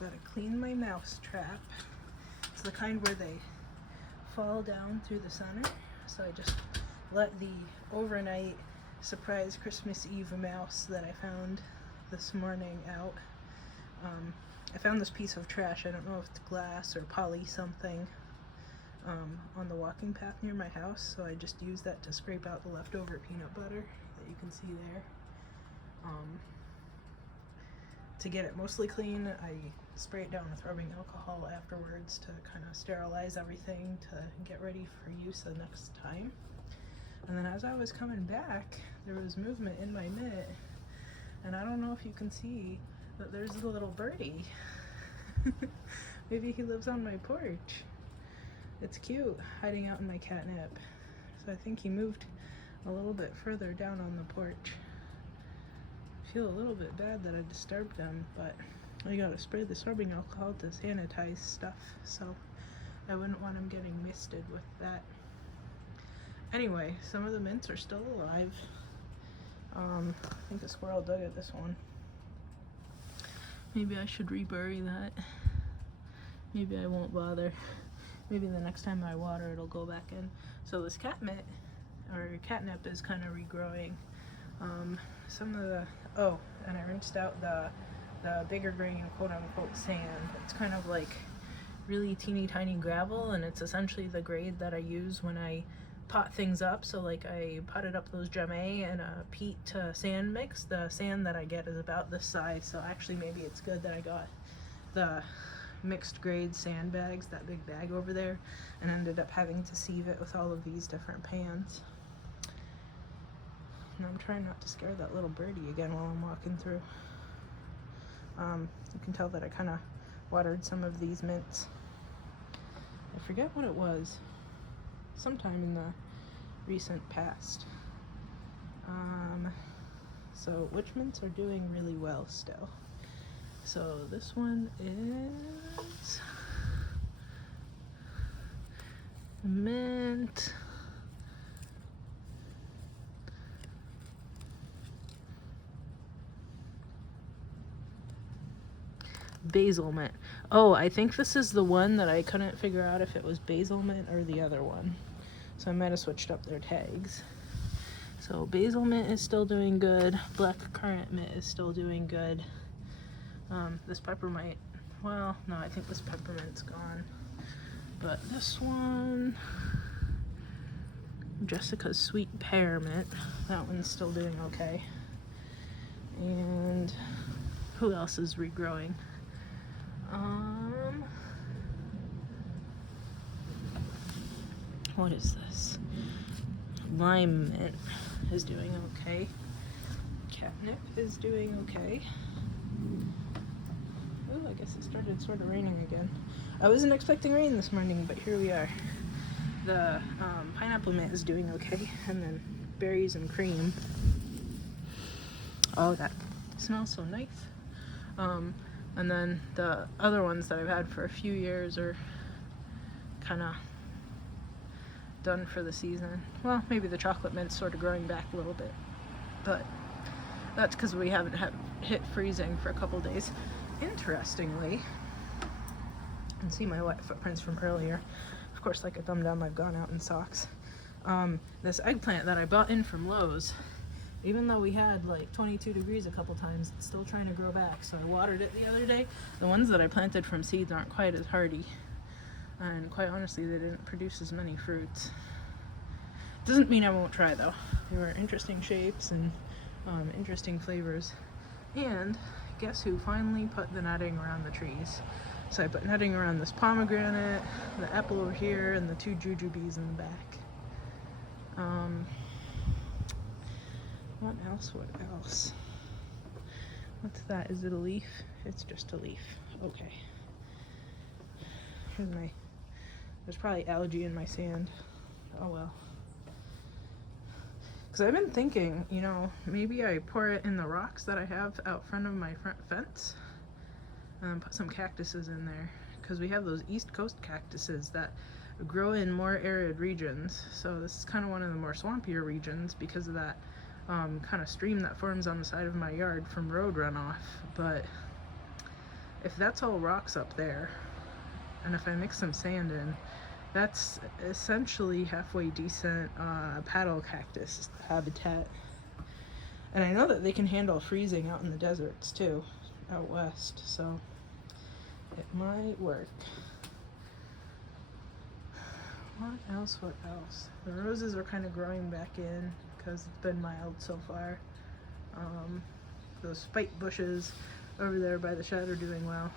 gotta clean my mouse trap. It's the kind where they fall down through the center. So I just let the overnight surprise Christmas Eve mouse that I found this morning out. I found this piece of trash, I don't know if it's glass or poly something, on the walking path near my house, so I just used that to scrape out the leftover peanut butter that you can see there. To get it mostly clean, I spray it down with rubbing alcohol afterwards to kind of sterilize everything to get ready for use the next time. And then as I was coming back, there was movement in my mitt, and I don't know if you can see, but there's a little birdie. Maybe he lives on my porch. It's cute, hiding out in my catnip. So I think he moved a little bit further down on the porch. I feel a little bit bad that I disturbed him, but I gotta spray the rubbing alcohol to sanitize stuff, so I wouldn't want him getting misted with that. Anyway, some of the mints are still alive. I think a squirrel dug at this one. Maybe I should rebury that. Maybe I won't bother. Maybe the next time I water it'll go back in. So this catnip is kind of regrowing. Some of the, and I rinsed out the bigger grain quote unquote sand. It's kind of like really teeny tiny gravel, and it's essentially the grade that I use when I pot things up. So like I potted up those Jammet and a peat to sand mix. The sand that I get is about this size, so actually maybe it's good that I got the mixed grade sandbags, that big bag over there, and ended up having to sieve it with all of these different pans. And I'm trying not to scare that little birdie again while I'm walking through. You can tell that I kind of watered some of these mints. I forget what it was, sometime in the recent past. So which mints are doing really well still? So this one is mint. Basil mint. Oh, I think this is the one that I couldn't figure out if it was basil mint or the other one. So I might have switched up their tags. So basil mint is still doing good. Black currant mint is still doing good. This peppermint, well, no, I think this peppermint's gone. But this one, Jessica's sweet pear mint, that one's still doing okay. And who else is regrowing? What is this? Lime mint is doing okay. Catnip is doing okay. Oh, I guess it started sort of raining again. I wasn't expecting rain this morning, but here we are. The pineapple mint is doing okay, and then berries and cream. Oh, that smells so nice. And then the other ones that I've had for a few years are kind of done for the season. Well, maybe the chocolate mint's sort of growing back a little bit, but that's because we haven't hit freezing for a couple days. Interestingly, you can see my wet footprints from earlier. Of course, like a dum-dum, I've gone out in socks. This eggplant that I bought in from Lowe's, even though we had like 22 degrees a couple times, it's still trying to grow back. So I watered it the other day. The ones that I planted from seeds aren't quite as hardy. And quite honestly, they didn't produce as many fruits. Doesn't mean I won't try though. They were interesting shapes and interesting flavors. And guess who finally put the netting around the trees? So I put netting around this pomegranate, the apple over here, and the two jujubes in the back. What else? What else? What's that? Is it a leaf? It's just a leaf. Okay. Here's my... There's probably algae in my sand. Oh well. Because I've been thinking, you know, maybe I pour it in the rocks that I have out front of my front fence. And put some cactuses in there. Because we have those East Coast cactuses that grow in more arid regions. So this is kind of one of the more swampier regions because of that kind of stream that forms on the side of my yard from road runoff. But if that's all rocks up there, and if I mix some sand in, that's essentially halfway decent paddle cactus habitat. And I know that they can handle freezing out in the deserts too, out west, so it might work. What else? The roses are kind of growing back in because it's been mild so far. Those spike bushes over there by the shed are doing well.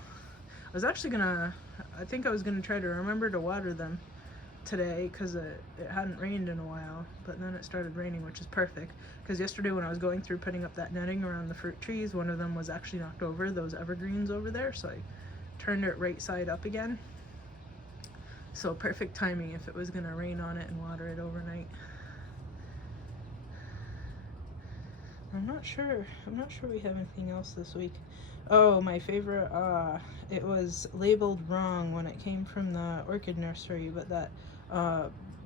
I think I was gonna try to remember to water them today because it hadn't rained in a while, but then it started raining, which is perfect because yesterday when I was going through putting up that netting around the fruit trees, one of them was actually knocked over, those evergreens over there, so I turned it right side up again. So perfect timing if it was gonna rain on it and water it overnight. I'm not sure we have anything else this week. Oh, my favorite, it was labeled wrong when it came from the orchid nursery, but that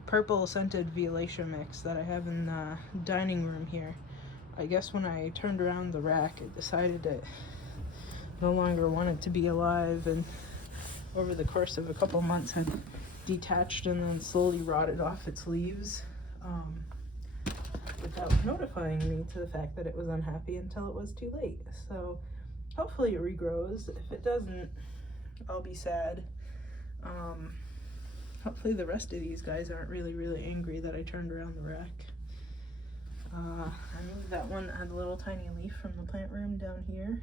purple scented violacea mix that I have in the dining room here, I guess when I turned around the rack, it decided it no longer wanted to be alive, and over the course of a couple months had detached and then slowly rotted off its leaves, without notifying me to the fact that it was unhappy until it was too late. So hopefully it regrows. If it doesn't, I'll be sad. Hopefully the rest of these guys aren't really angry that I turned around the rack. I moved that one that had a little tiny leaf from the plant room down here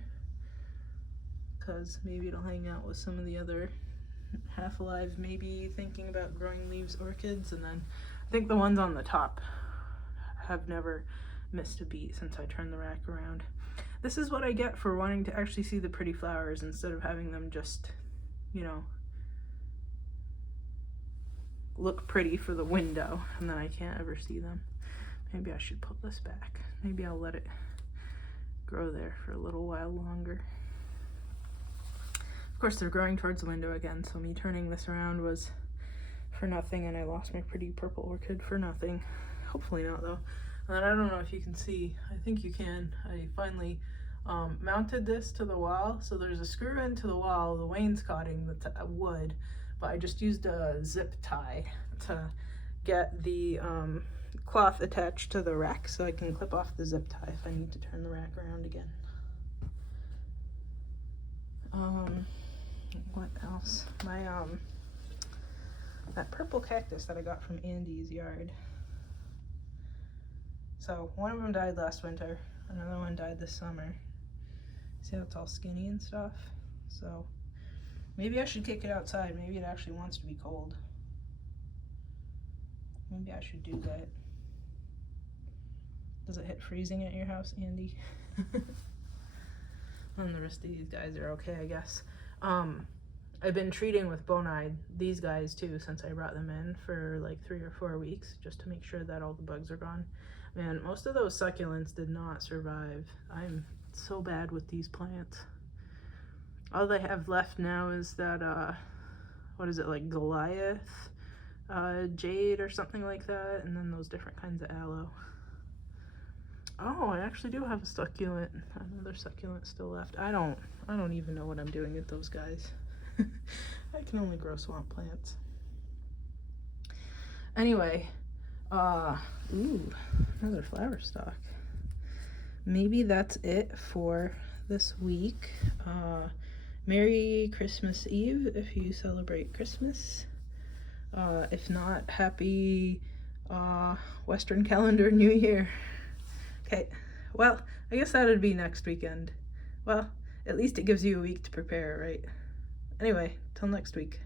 because maybe it'll hang out with some of the other half alive, maybe thinking about growing leaves orchids. And then I think the ones on the top have never missed a beat since I turned the rack around. This is what I get for wanting to actually see the pretty flowers instead of having them just, you know, look pretty for the window and then I can't ever see them. Maybe I should put this back. Maybe I'll let it grow there for a little while longer. Of course, they're growing towards the window again, so me turning this around was for nothing, and I lost my pretty purple orchid for nothing. Hopefully not, though. And I don't know if you can see. I think you can. I finally mounted this to the wall. So there's a screw into the wall, the wainscoting that's wood, but I just used a zip tie to get the cloth attached to the rack so I can clip off the zip tie if I need to turn the rack around again. What else? My that purple cactus that I got from Andy's yard. So one of them died last winter, another one died this summer. See how it's all skinny and stuff? So maybe I should kick it outside. Maybe it actually wants to be cold. Maybe I should do that. Does it hit freezing at your house, Andy? And the rest of these guys are okay, I guess. I've been treating with Bonide these guys too since I brought them in for like 3 or 4 weeks just to make sure that all the bugs are gone. Man, most of those succulents did not survive. I'm so bad with these plants. All they have left now is that, what is it, like Goliath, jade or something like that, and then those different kinds of aloe. Oh, I actually do have a succulent, another succulent still left. I don't even know what I'm doing with those guys. I can only grow swamp plants. Anyway, ooh, another flower stalk. Maybe that's it for this week. Merry Christmas Eve if you celebrate Christmas. If not, happy Western calendar New Year. Okay, well, I guess that'd be next weekend. Well, at least it gives you a week to prepare, right? Anyway, till next week.